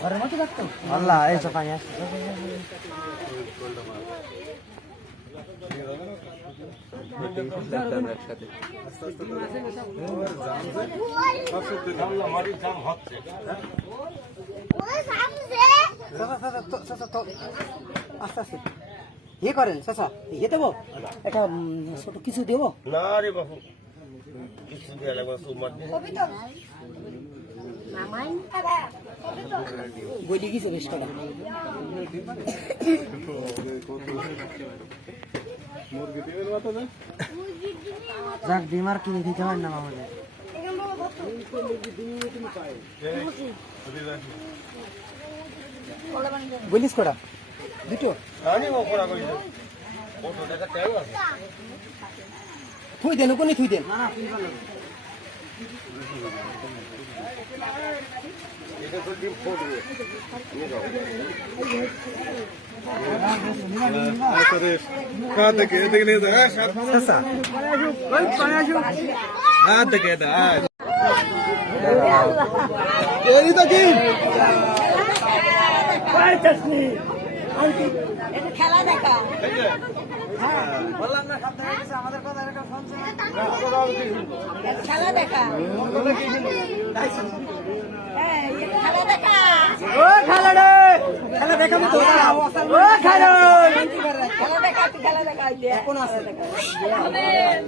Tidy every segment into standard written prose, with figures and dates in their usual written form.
ঘরের মধ্যে রাখতো আল্লাহ এই তো পানি আসছে আস্তে আস্তে ইয়ে করেন চাচা ইয়ে দেবো একটা ছোট কিছু দেবো না রে বাবু কিছু দেওয়া লাগবে বইলে গেছে বেশ টাকা যাক বিমার কিনে দিতে হয় না আমাদের বলিস কটা দুটো থুই দেন ওখানে থুই দেন খেলা দেখা খেলা দেখা খেলা দেখা ও খেলা রে খেলা দেখা মতো ও খেলা খেলা দেখা খেলা দেখা কোন আছে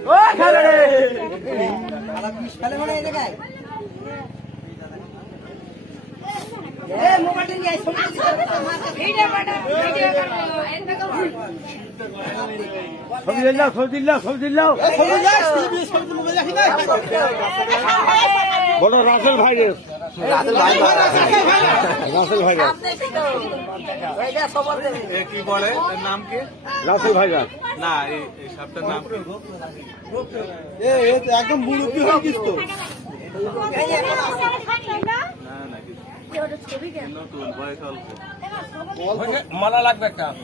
ও খেলা রে খেলা মানে এই জায়গায় এ মোবাইল নিয়ে আই ভিডিও বাটা ভিডিও করব এন্ড করব সবজি লাও মোবাইল রাখি না বলো রাসেল ভাই কি বলে নাম কি রাসেল ভাই না এই সাপটার নাম একদম মুরব্বী হয়ে গেছ তো মালা লাগবে একটা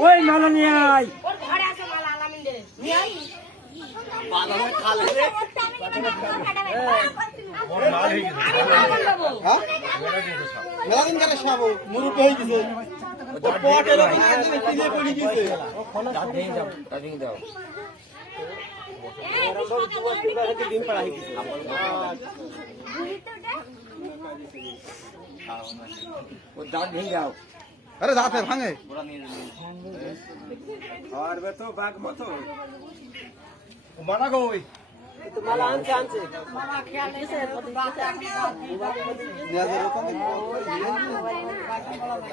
ওই মালা নিয়ে আয় মুরব্বী হয়ে গেছে আরে দাঁতে ভাঙে তো বাঘ মতো মালা কই মালা আনছে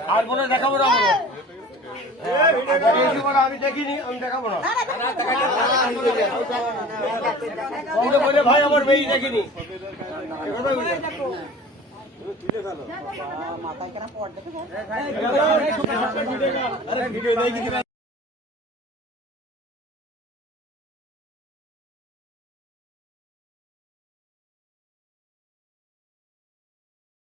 আর মনে দেখাবো না আমি দেখিনি আমি দেখাবো না বলে ভাই আমার মেয়ে দেখিনি মাথায় কেন পড় দেখে